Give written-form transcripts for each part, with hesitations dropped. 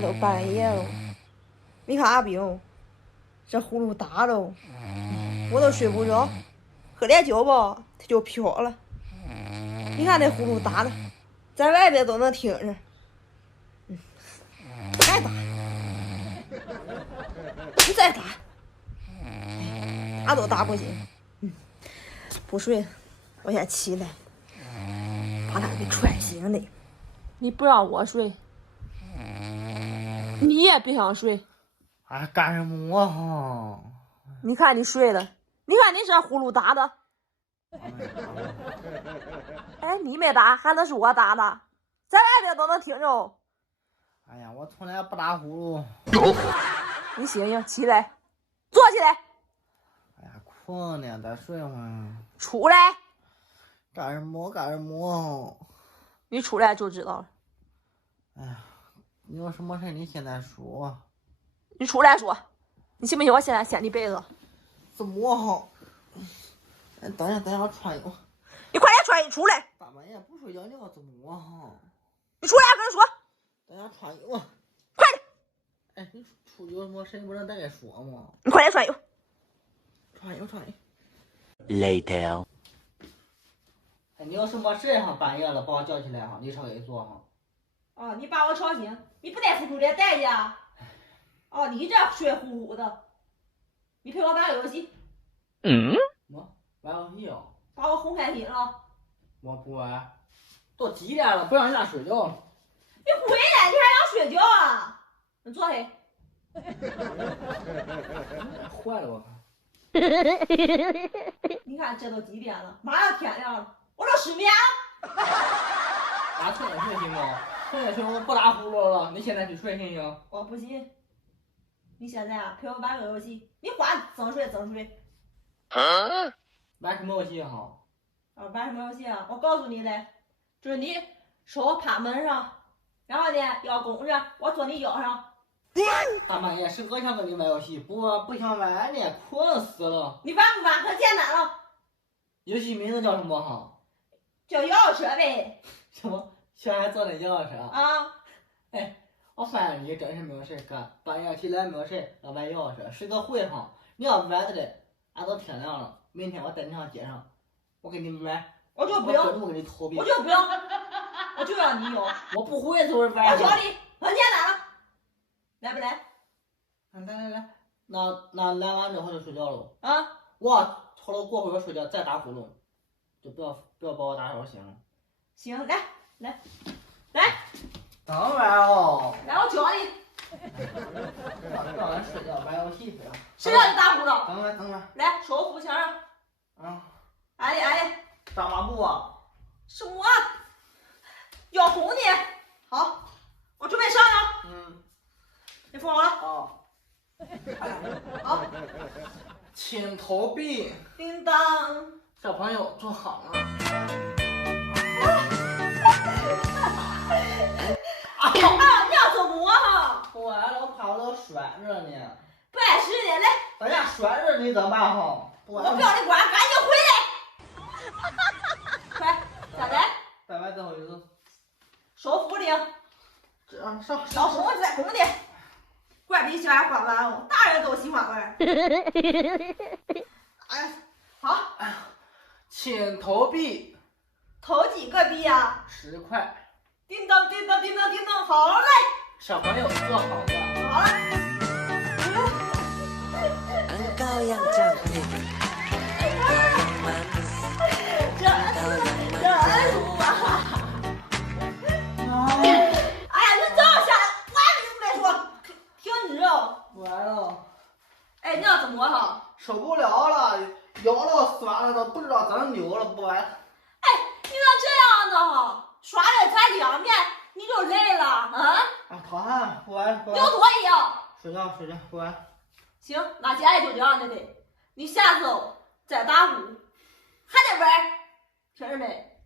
家都半夜了，你看阿炳，这呼噜打喽，我都睡不着，喝点酒吧，他就飘了。你看那呼噜打的，在外边都能听着。再打，你再打，打都打不醒。不睡了，我先起来，把他给踹醒的。你不让我睡，你也别想睡。哎，干什么哈？你看你睡了，你看你这呼噜打的。哎，你没打，还能是我打的，在外边都能听着。哎呀，我从来不打呼噜。你醒醒，起来，坐起来。哎呀，困呢，再睡会儿。出来。干什么？干什么？你出来就知道了。哎呀，你有什么事你现在说。你出来说，你信不信我现在掀你被子？怎么哈？哎，等一下，我穿衣服。你快点穿衣服出来！大半夜不睡觉，你要怎么哈？你出来，跟人说。等一下穿衣服。快点！哎，你出有什么事你不能大概说吗？你快点穿衣服。穿衣服。Later。哎，你有什么事哈？半夜了把我叫起来哈，你稍微坐哈。啊，你把我吵醒，你不得付出点代价？哦，你这睡呼呼的，你陪我玩个游戏。玩游戏哦。把我哄开心了。我不玩。都几点了，不让人家睡觉了。你回来，你还想睡觉啊？你坐下。坏了我看。你看这都几点了，马上天亮了，我都失眠了。打趁热睡行吗？趁热睡我不打呼噜了，你现在去睡行不行？我不信。你现在啊陪我玩个游戏，你换增睡。玩什么游戏哈？玩什么游戏啊？我告诉你嘞，就是你手趴门上，然后呢腰弓着，我坐你腰上。大半夜谁想跟你玩游戏？不想玩呢，困死了。你玩不玩？可简单了。游戏名字叫什么哈？叫摇摇车呗。什么？小孩坐的摇摇车啊？哎，我发现你真是没有事干，半夜起来没有事要玩摇摇车，谁都会哈。你要玩的嘞，俺都天亮了，明天我带你上街上，我给你买。我就不要。我给你投币。我就不要，我就要你有。我不会就是玩。我教你，很简单了，来不来？来，那来完之后就睡觉了。啊？我抽了过会儿睡觉再打呼噜，就不要把我打扰醒了。行，来。等会儿哦。来，我教你。让俺睡觉玩游戏去了。谁让你打呼噜？等会儿。来，手扶墙上。啊。挨的。大马步啊。什么？要哄你。好，我准备上了。你扶好了。好。好。请投币。叮当。小朋友坐好了。你要怎么哈？不玩了，我怕我都摔着呢。不碍事的，来。大家摔着你怎么办哈？我不要你管，赶紧回来。快，下来。再玩最后一次。手扶的。这样上。要哄再哄的。怪比小孩管玩哦，大人都喜欢玩。哎，好。哎呀，请投币。投几个币呀？10块。叮当，好嘞。小朋友坐好了。好了。Engkau yang cantik, engkau yang manis, engkau yang manja. 哎呀，你这样下来，我还是不该说，挺热哦。不玩了。哎，你要怎么哈？受不了了，腰都酸了，都不知道咋扭了，不玩。哎，你咋这样的哈？耍了才2面，你就累了啊？啊，讨厌，不玩。有作业。睡觉，不玩。行，那今天就这样的得，你下次再打呼还得玩，听着没？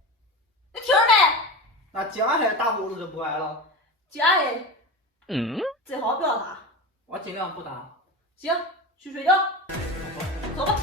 你听着没？那接下来打呼噜就不玩了。接下来，最好不要打。我尽量不打。行，去睡觉，走吧。